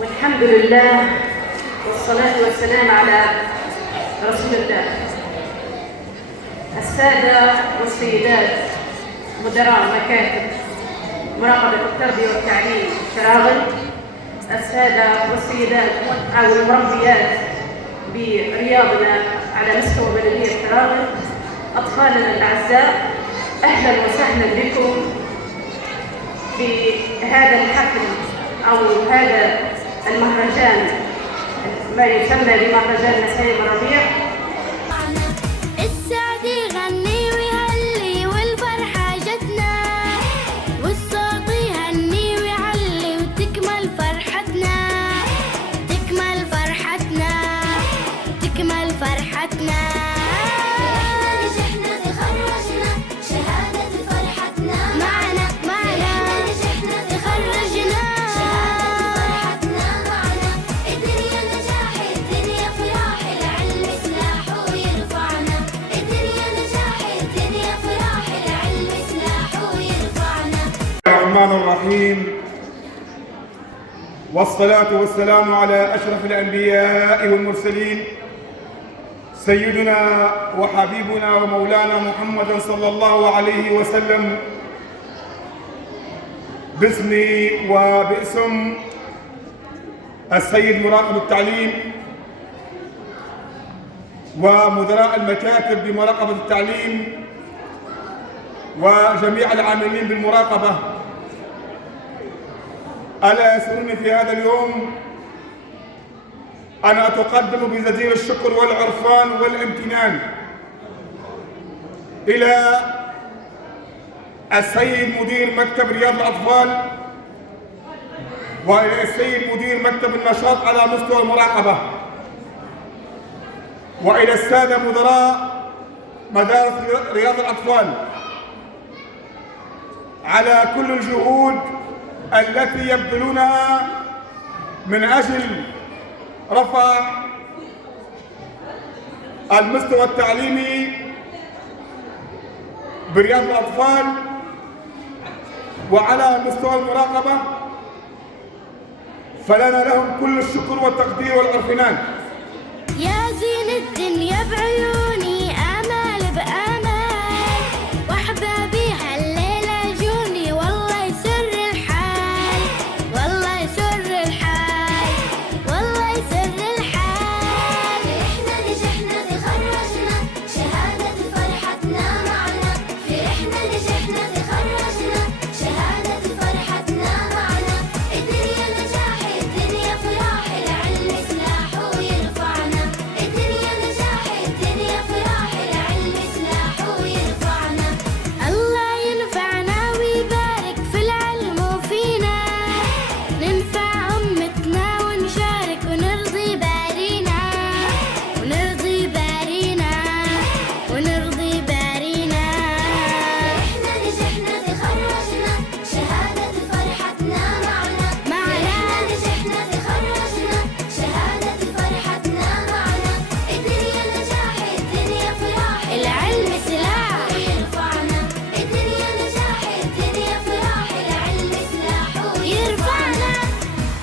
والحمد لله والصلاة والسلام على رسول الله. السادة والسيدات مدراء مكاتب مراقبة التربية والتعليم شراغل، السادة والسيدات أو المربيات برياضنا على مستوى بلدية شراغل، أطفالنا الأعزاء، أهلا وسهلا بكم في هذا الحفل أو هذا المهرجان ما يسمى بمهرجان نسايم الربيع. السعد يغني ويهلي والفرحة جتنا، والصوت يهني ويعلي وتكمل فرحتنا، تكمل فرحتنا، تكمل فرحتنا. نجحنا تخرجنا شهادة فرحتنا، معنا معنا نجحنا تخرجنا شهادة فرحتنا، معنا الدنيا نجاح الدنيا فراح العلم سلاح ويرفعنا، الدنيا نجاح الدنيا فراح العلم سلاح ويرفعنا. الرحمن الرحيم، والصلاة والسلام على أشرف الأنبياء والمرسلين سيدنا وحبيبنا ومولانا محمد صلى الله عليه وسلم، باسمي وباسم السيد مراقب التعليم ومدراء المكاتب بمراقبة التعليم وجميع العاملين بالمراقبة. ألا يسرني في هذا اليوم أن أتقدم بجزيل الشكر والعرفان والامتنان إلى السيد مدير مكتب رياض الأطفال وإلى السيد مدير مكتب النشاط على مستوى المراقبة، وإلى السادة مدراء مدارس رياض الأطفال على كل الجهود التي يبذلونها من أجل رفع المستوى التعليمي برياض الأطفال وعلى مستوى المراقبة، فلنا لهم كل الشكر والتقدير والعرفان. يا زين الدنيا بعيون